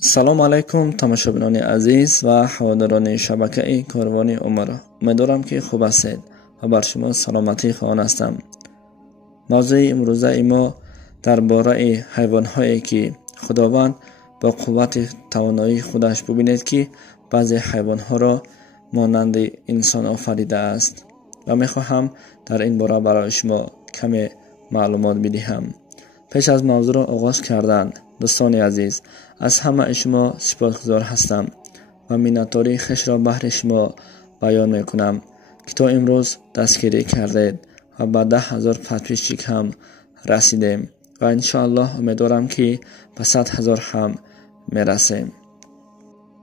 سلام علیکم تماشاگران عزیز و هواداران شبکه کاروان عمر. امیدوارم که خوب هستید و بر شما سلامتی خواهان هستم. موضوع امروزه ما درباره حیوان‌هایی که خداوند با قوت توانایی خودش ببینید که بعضی حیوان‌ها را مانند انسان آفریده است و می‌خواهم در این باره برای شما کمی معلومات بدهم. پیش از موضوع را آغاز کردن دوستان عزیز، از همه شما سپاسگزار هستم و منتاری خویش را بهر شما بیان میکنم که تا امروز دستگیری کردید و به 10,000 پادپیچیک هم رسیدیم و انشاءالله امیدوارم که به 100,000 هم میرسیم.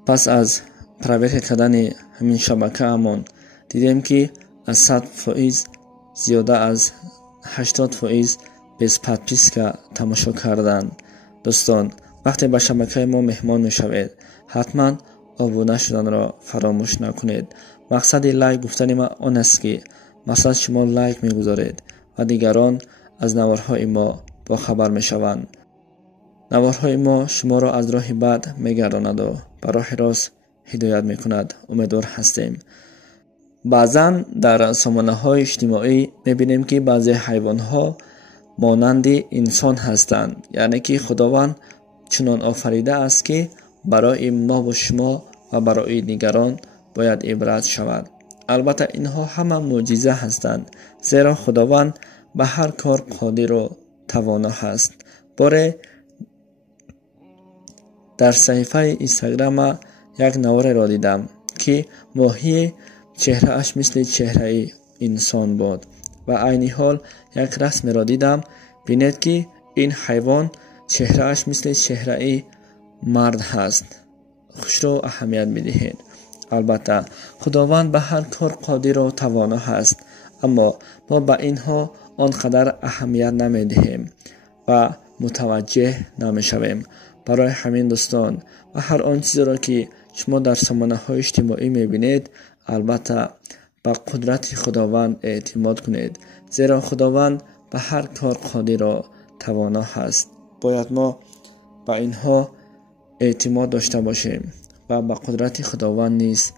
پس از پرویر کردن همین شبکه همون دیدیم که از 100% زیاده از 80% بیس پادپیچیک تماشا کردن. دوستان، وقتی به شبکه ما مهمان میشوید حتما آبونه شدن را فراموش نکنید. مقصد لایک گفتن ما آن است که مثلا شما لایک میگذارید و دیگران از نوارهای ما با خبر میشوند. نوارهای ما شما را از راه بد میگرداند و به راه راست هدایت میکند. امیدوار هستیم. بعضا در سامانه‌های اجتماعی میبینیم که بعضی حیوان‌ها مانند انسان هستند، یعنی که خداوند چنان آفریده است که برای ما و شما و برای دیگران باید عبرت شود. البته اینها همه معجزه هستند، زیرا خداوند به هر کار قادر و توانا هست. باره در صفحه اینستاگرام یک نوار را دیدم که ماهی چهره اش مثل چهره انسان بود و عینی حال یک رسم را دیدم. بینید که این حیوان چهره اش مثل چهره مرد هست. خوش رو اهمیت بدهید. البته خداوند به هر کار قادر و توانا هست، اما ما به اینها آنقدر اهمیت نمیدهیم و متوجه نمیشویم. برای همین دوستان و هر آن چیزی را که شما در سامانه‌های اجتماعی میبینید البته به قدرت خداوند اعتماد کنید، زیرا خداوند به هر کار قادر و توانا هست. باید ما به اینها اعتماد داشته باشیم و به قدرت خداوند نیز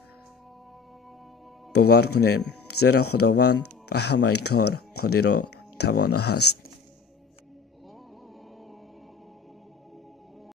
باور کنیم، زیرا خداوند به همه کار قادر و توانا هست.